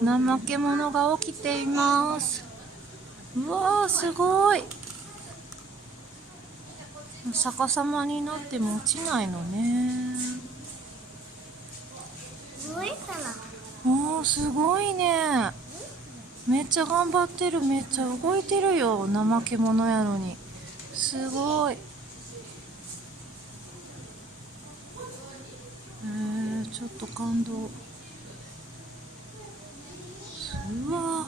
怠け者が起きています。うわー、すごい。逆さまになっても落ちないのね。おー、すごいね。めっちゃ頑張ってる。めっちゃ動いてるよ。怠け者やのに。すごい。ちょっと感動。うわ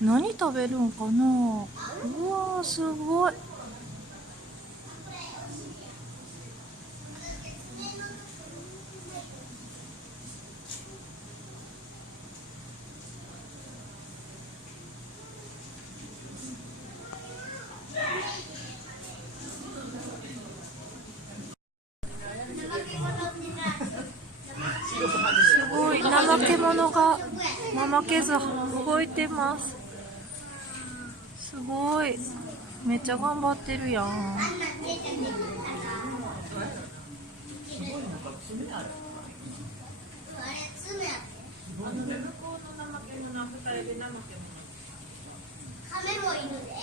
何食べるんかな。うわー、すごい。すごい。怠け者が怠けず動いてます。すごい。めっちゃ頑張ってるやん。亀もいるで。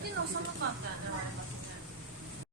昨日寒かったよね。